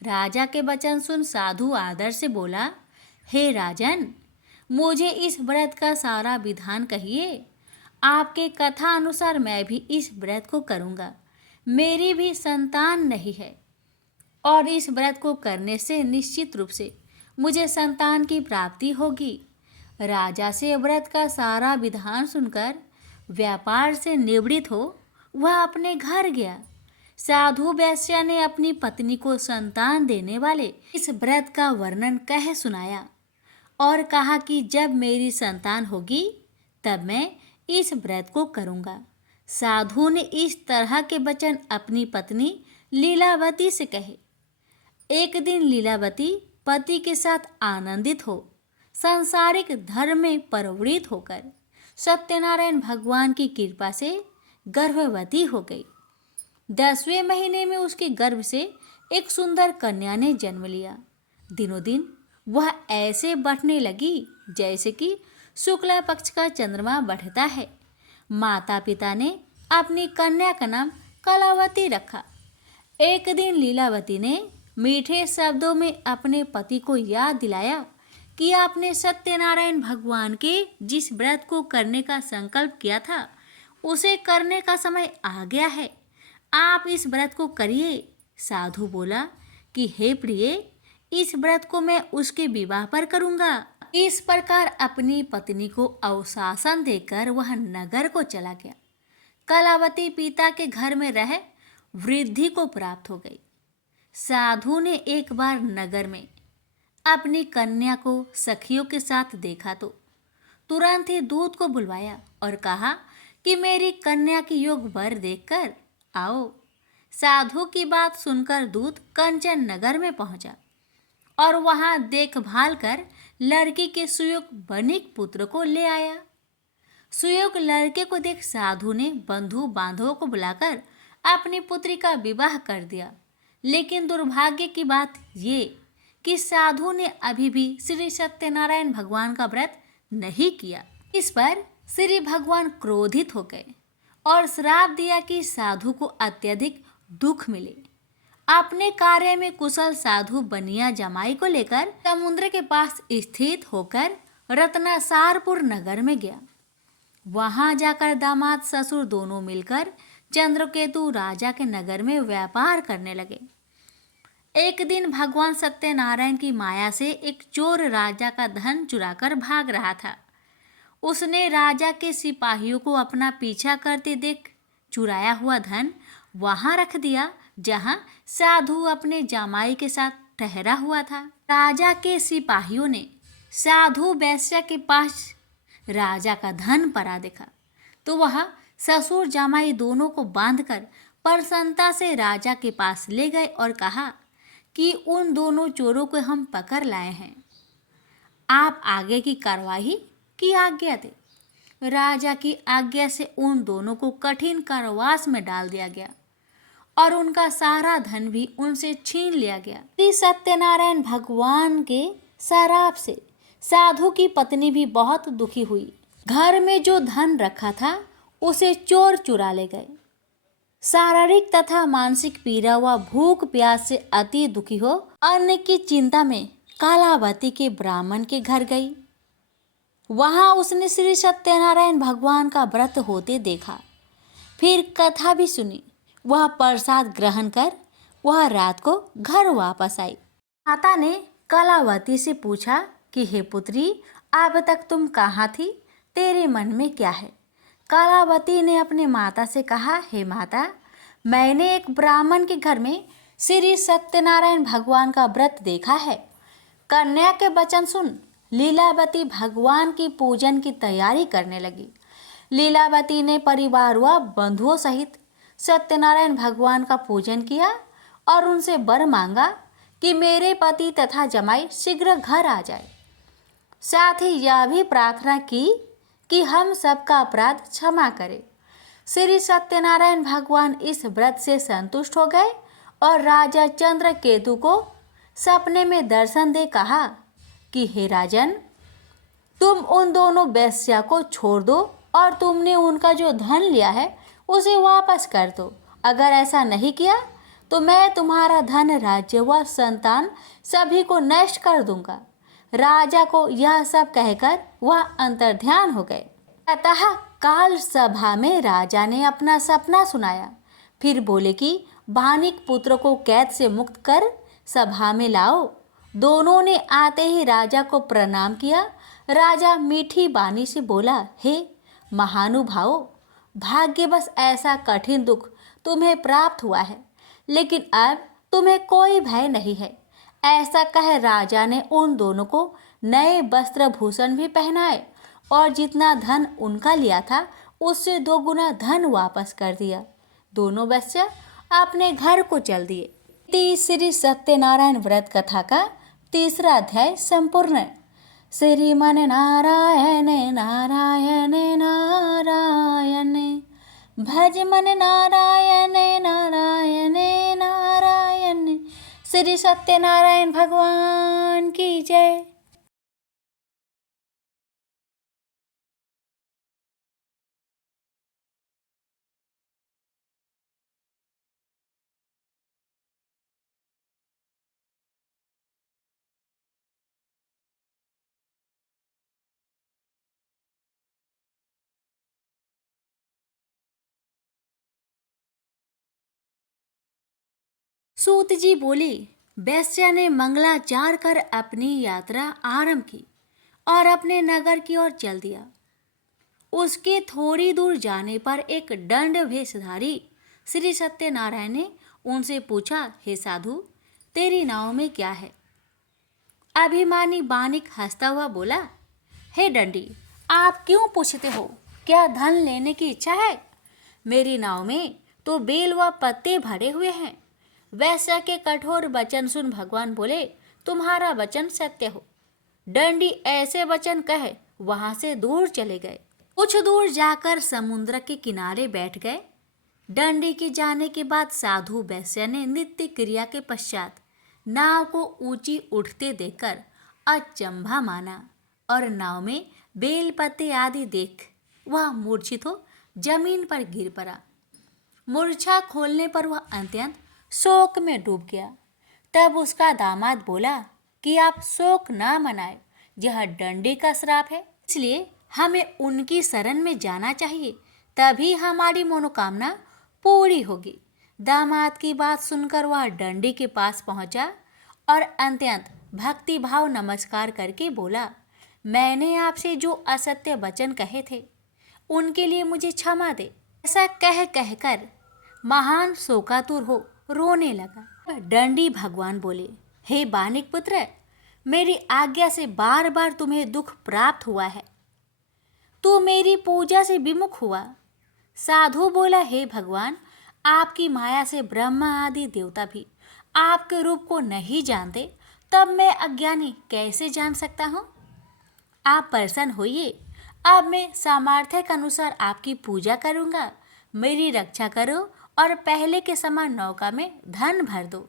राजा के वचन सुन साधु आदर से बोला, हे राजन, मुझे इस व्रत का सारा विधान कहिए। आपके कथा अनुसार मैं भी इस व्रत को करूँगा। मेरी भी संतान नहीं है और इस व्रत को करने से निश्चित रूप से मुझे संतान की प्राप्ति होगी। राजा से व्रत का सारा विधान सुनकर व्यापार से निवृत्त हो वह अपने घर गया। साधु वैश्य ने अपनी पत्नी को संतान देने वाले इस व्रत का वर्णन कह सुनाया और कहा कि जब मेरी संतान होगी तब मैं इस व्रत को करूँगा। साधु ने इस तरह के वचन अपनी पत्नी लीलावती से कहे। एक दिन लीलावती पति के साथ आनंदित हो सांसारिक धर्म में प्रवृत्त होकर सत्यनारायण भगवान की कृपा से गर्भवती हो गई। 10वें महीने में उसके गर्भ से एक सुंदर कन्या ने जन्म लिया। दिनों दिन वह ऐसे बढ़ने लगी जैसे कि शुक्ला पक्ष का चंद्रमा बढ़ता है। माता पिता ने अपनी कन्या का नाम कलावती रखा। एक दिन लीलावती ने मीठे शब्दों में अपने पति को याद दिलाया कि आपने सत्यनारायण भगवान के जिस व्रत को करने का संकल्प किया था उसे करने का समय आ गया है। आप इस व्रत को करिए। साधु बोला कि हे प्रिय, इस व्रत को मैं उसके विवाह पर करूंगा। इस प्रकार अपनी पत्नी को अवशासन देकर वह नगर को चला गया। कलावती पिता के घर में रह वृद्धि को प्राप्त हो गई। साधु ने एक बार नगर में अपनी कन्या को सखियों के साथ देखा तो तुरंत ही दूत को बुलवाया और कहा कि मेरी कन्या की योग वर देखकर आओ। साधु की बात सुनकर दूत कंचन नगर में पहुंचा और वहां देखभाल कर लड़की के सुयोग बनिक पुत्र को ले आया। सुयोग लड़के को देख साधु ने बंधु बांधवों को बुलाकर अपनी पुत्री का विवाह कर दिया। लेकिन दुर्भाग्य की बात ये कि साधु ने अभी भी श्री सत्यनारायण भगवान का व्रत नहीं किया। इस पर श्री भगवान क्रोधित हो गए और श्राप दिया कि साधु को अत्यधिक दुख मिले। अपने कार्य में कुशल साधु बनिया जमाई को लेकर समुद्र के पास स्थित होकर रत्नासारपुर नगर में गया। वहां जाकर दामाद ससुर दोनों मिलकर चंद्रकेतु राजा के नगर में व्यापार करने लगे। एक दिन भगवान सत्यनारायण की माया से एक चोर राजा का धन चुराकर भाग रहा था। उसने राजा के सिपाहियों को अपना पीछा करते देख चुराया हुआ धन वहां रख दिया जहां साधु अपने जामाई के साथ ठहरा हुआ था। राजा के सिपाहियों ने साधु वैश्य के पास राजा का धन पड़ा देखा तो वह ससुर जामाई दोनों को बांधकर प्रसन्नता से राजा के पास ले गए और कहा कि उन दोनों चोरों को हम पकड़ लाए हैं, आप आगे की कार्रवाई की आज्ञा दें। राजा की आज्ञा से उन दोनों को कठिन कारावास में डाल दिया गया और उनका सारा धन भी उनसे छीन लिया गया। श्री सत्यनारायण भगवान के श्राप से साधु की पत्नी भी बहुत दुखी हुई। घर में जो धन रखा था उसे चोर चुरा ले गए। शारीरिक तथा मानसिक पीड़ा व भूख प्यास से अति दुखी हो अन्न की चिंता में कालावती के ब्राह्मण के घर गई। वहां उसने श्री सत्यनारायण भगवान का व्रत होते देखा। फिर कथा भी सुनी। वह प्रसाद ग्रहण कर वह रात को घर वापस आई। माता ने कलावती से पूछा कि हे पुत्री, अब तक तुम कहाँ थी, तेरे मन में क्या है? कलावती ने अपने माता से कहा, हे माता, मैंने एक ब्राह्मण के घर में श्री सत्यनारायण भगवान का व्रत देखा है। कन्या के वचन सुन लीलावती भगवान की पूजन की तैयारी करने लगी। लीलावती ने परिवार व बंधुओं सहित सत्यनारायण भगवान का पूजन किया और उनसे वर मांगा कि मेरे पति तथा जमाई शीघ्र घर आ जाए। साथ ही यह भी प्रार्थना की कि हम सबका अपराध क्षमा करें। श्री सत्यनारायण भगवान इस व्रत से संतुष्ट हो गए और राजा चंद्रकेतु को सपने में दर्शन दे कहा कि हे राजन, तुम उन दोनों वेश्या को छोड़ दो और तुमने उनका जो धन लिया है उसे वापस कर दो। अगर ऐसा नहीं किया तो मैं तुम्हारा धन, राज्य व संतान सभी को नष्ट कर दूंगा। राजा को यह सब कहकर वह अंतर्ध्यान हो गए। अतः काल सभा में राजा ने अपना सपना सुनाया। फिर बोले कि बानिक पुत्र को कैद से मुक्त कर सभा में लाओ। दोनों ने आते ही राजा को प्रणाम किया। राजा मीठी बानी से बोला, हे महानुभावो, भाग्यवश ऐसा कठिन दुख तुम्हें प्राप्त हुआ है, लेकिन अब तुम्हें कोई भय नहीं है। ऐसा कह राजा ने उन दोनों को नए वस्त्र भूषण भी पहनाए और जितना धन उनका लिया था उससे 2 गुना धन वापस कर दिया। दोनों वेश्या अपने घर को चल दिए। श्री सत्यनारायण व्रत कथा का 3रा अध्याय संपूर्ण। श्रीमन नारायण नारायण नारायण, भज मन नारायण नारायण नारायण, श्री सत्यनारायण भगवान की जय। सूत जी बोले, वैश्या ने मंगलाचार कर अपनी यात्रा आरंभ की और अपने नगर की ओर चल दिया। उसके थोड़ी दूर जाने पर एक दंड भेषधारी श्री सत्यनारायण ने उनसे पूछा, हे साधु, तेरी नाव में क्या है? अभिमानी बानिक हंसता हुआ बोला, हे दंडी, आप क्यों पूछते हो? क्या धन लेने की इच्छा है? मेरी नाव में तो बेल व पत्ते भरे हुए हैं। वैश्या के कठोर वचन सुन भगवान बोले, तुम्हारा वचन सत्य हो। दंडी ऐसे वचन कहे वहां से दूर चले गए। कुछ दूर जाकर समुद्र के किनारे बैठ गए। दंडी के जाने के बाद साधु वैश्या ने नित्य क्रिया के पश्चात नाव को ऊंची उठते देखकर अचंभा माना और नाव में बेल पत्ते आदि देख वह मूर्छित हो जमीन पर गिर पड़ा। मूर्छा खोलने पर वह अत्यंत शोक में डूब गया। तब उसका दामाद बोला कि आप शोक ना मनाए, यह दंडी का श्राप है, इसलिए हमें उनकी शरण में जाना चाहिए, तभी हमारी मनोकामना पूरी होगी। दामाद की बात सुनकर वह दंडी के पास पहुंचा और अत्यंत भक्ति भाव नमस्कार करके बोला, मैंने आपसे जो असत्य वचन कहे थे उनके लिए मुझे क्षमा दे। ऐसा कहकर महान शोकातुर हो रोने लगा। दंडी भगवान बोले, हे बानिक पुत्र, मेरी आज्ञा से बार बार तुम्हें दुख प्राप्त हुआ है, तू मेरी पूजा से विमुख हुआ। साधु बोला, हे भगवान, आपकी माया से ब्रह्मा आदि देवता भी आपके रूप को नहीं जानते, तब मैं अज्ञानी कैसे जान सकता हूँ? आप प्रसन्न होइए, अब मैं सामर्थ्य के अनुसार आपकी पूजा करूँगा। मेरी रक्षा करो और पहले के समान नौका में धन भर दो।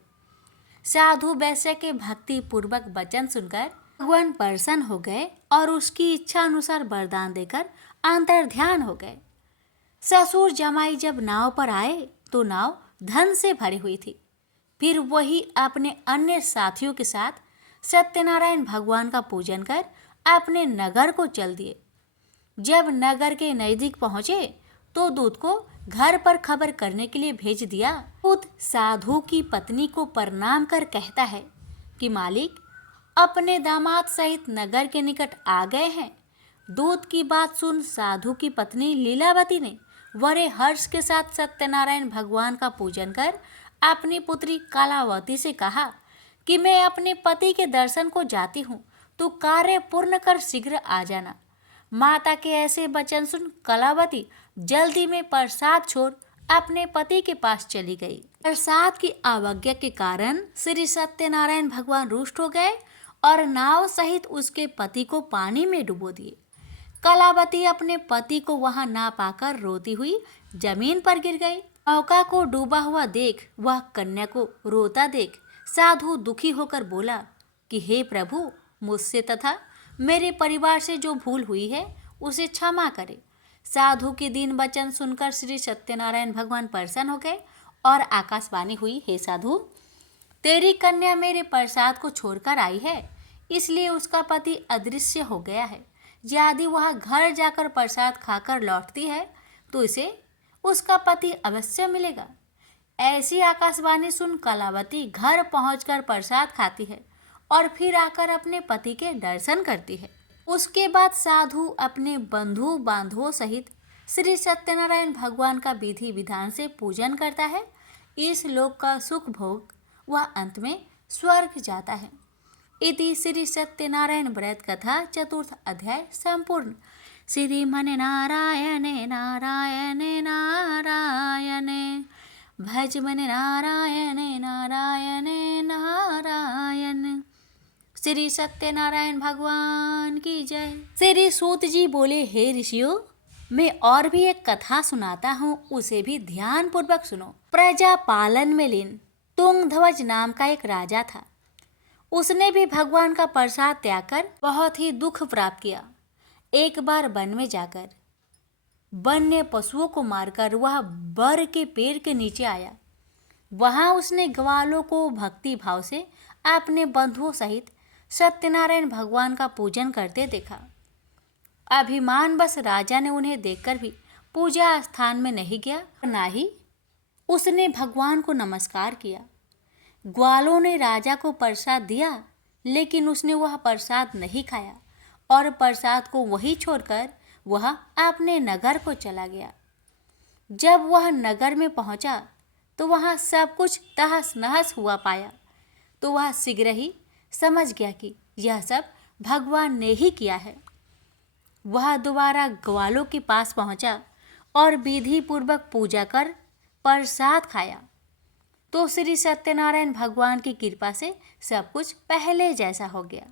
साधु वैश्य के भक्ति पूर्वक वचन सुनकर भगवान प्रसन्न हो गए और उसकी इच्छा अनुसार वरदान देकर अंतर्ध्यान हो गए। ससुर जमाई जब नाव पर आए तो नाव धन से भरी हुई थी। फिर वही अपने अन्य साथियों के साथ सत्यनारायण भगवान का पूजन कर अपने नगर को चल दिए। जब नगर के नजदीक पहुंचे तो दूत को घर पर खबर करने के लिए भेज दिया। दूत साधु की पत्नी को प्रणाम कर कहता है कि मालिक अपने दामाद सहित नगर के निकट आ गए हैं। दूत की बात सुन साधु की पत्नी लीलावती ने बड़े हर्ष के साथ सत्यनारायण भगवान का पूजन कर अपनी पुत्री कलावती से कहा कि मैं अपने पति के दर्शन को जाती हूँ, तू कार्य पूर्ण कर शीघ्र आ जाना। माता के ऐसे वचन सुन कलावती जल्दी में प्रसाद छोड़ अपने पति के पास चली गई। प्रसाद की अवज्ञा के कारण श्री सत्यनारायण भगवान रुष्ट हो गए और नाव सहित उसके पति को पानी में डुबो दिए। कलावती अपने पति को वहां ना पाकर रोती हुई जमीन पर गिर गई। नौका को डूबा हुआ देख वह कन्या को रोता देख साधु दुखी होकर बोला कि हे प्रभु, मुझसे तथा मेरे परिवार से जो भूल हुई है उसे क्षमा करे। साधु के दीन वचन सुनकर श्री सत्यनारायण भगवान प्रसन्न हो गए और आकाशवाणी हुई, हे साधु, तेरी कन्या मेरे प्रसाद को छोड़कर आई है, इसलिए उसका पति अदृश्य हो गया है। यदि वह घर जाकर प्रसाद खाकर लौटती है तो इसे उसका पति अवश्य मिलेगा। ऐसी आकाशवाणी सुन कलावती घर पहुंचकर प्रसाद खाती है और फिर आकर अपने पति के दर्शन करती है। उसके बाद साधु अपने बंधु बांधवों सहित श्री सत्यनारायण भगवान का विधि विधान से पूजन करता है। इस लोक का सुख भोग वह अंत में स्वर्ग जाता है। इति श्री सत्यनारायण व्रत कथा चतुर्थ अध्याय संपूर्ण। श्रीमन नारायणे नारायणे नारायणे भज मन नारायणे नारायणे नारायण। श्री सत्यनारायण भगवान की जय। श्री सूत जी बोले, हे ऋषियों, मैं और भी एक कथा सुनाता हूँ, उसे भी ध्यान पूर्वक सुनो। प्रजा पालन में लीन तुंगध्वज नाम का एक राजा था। उसने भी भगवान का प्रसाद त्याग कर बहुत ही दुख प्राप्त किया। एक बार वन में जाकर वन्य पशुओं को मारकर वह बर के पेड़ के नीचे आया। वहां उसने ग्वालों को भक्ति भाव से अपने बंधुओं सहित सत्यनारायण भगवान का पूजन करते देखा। अभिमानवश राजा ने उन्हें देखकर भी पूजा स्थान में नहीं गया, ना ही उसने भगवान को नमस्कार किया। ग्वालों ने राजा को प्रसाद दिया, लेकिन उसने वह प्रसाद नहीं खाया और प्रसाद को वहीं छोड़कर वह अपने नगर को चला गया। जब वह नगर में पहुंचा तो वहां सब कुछ तहस नहस हुआ पाया, तो वह शीघ्र ही समझ गया कि यह सब भगवान ने ही किया है। वह दोबारा ग्वालों के पास पहुंचा और विधि पूर्वक पूजा कर प्रसाद खाया, तो श्री सत्यनारायण भगवान की कृपा से सब कुछ पहले जैसा हो गया।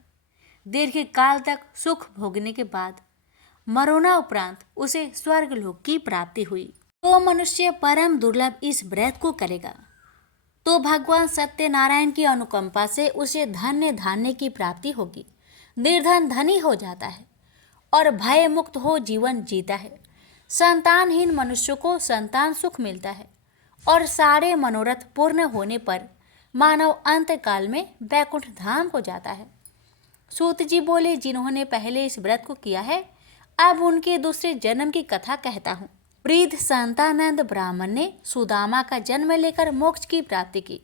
दीर्घ काल तक सुख भोगने के बाद मरोना उपरांत उसे स्वर्गलोक की प्राप्ति हुई। तो मनुष्य परम दुर्लभ इस व्रत को करेगा तो भगवान सत्यनारायण की अनुकंपा से उसे धन्य धान्य की प्राप्ति होगी। निर्धन धनी हो जाता है और भय मुक्त हो जीवन जीता है। संतानहीन मनुष्य को संतान सुख मिलता है और सारे मनोरथ पूर्ण होने पर मानव अंत काल में वैकुंठ धाम को जाता है। सूत जी बोले, जिन्होंने पहले इस व्रत को किया है, अब उनके दूसरे जन्म की कथा कहता हूँ। वृद्ध संतानंद ब्राह्मण ने सुदामा का जन्म लेकर मोक्ष की प्राप्ति की।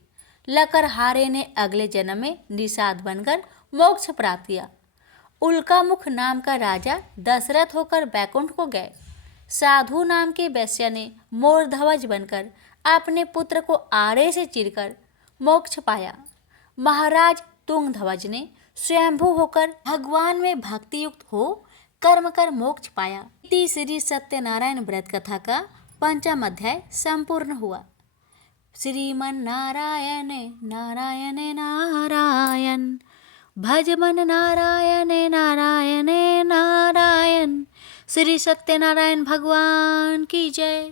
लकरहारे ने अगले जन्म में निषाद बनकर मोक्ष प्राप्त किया। उल्कामुख नाम का राजा दशरथ होकर बैकुंठ को गए। साधु नाम के वैश्य ने मोरध्वज बनकर अपने पुत्र को आड़े से चीरकर मोक्ष पाया। महाराज तुंगध्वज ने स्वयंभू होकर भगवान में भक्ति युक्त हो कर्म कर मोक्ष पाया। श्री सत्यनारायण व्रत कथा का 5वां अध्याय संपूर्ण हुआ। श्रीमन नारायण नारायण नारायण, भज मन नारायण नारायण नारायण। श्री सत्यनारायण भगवान की जय।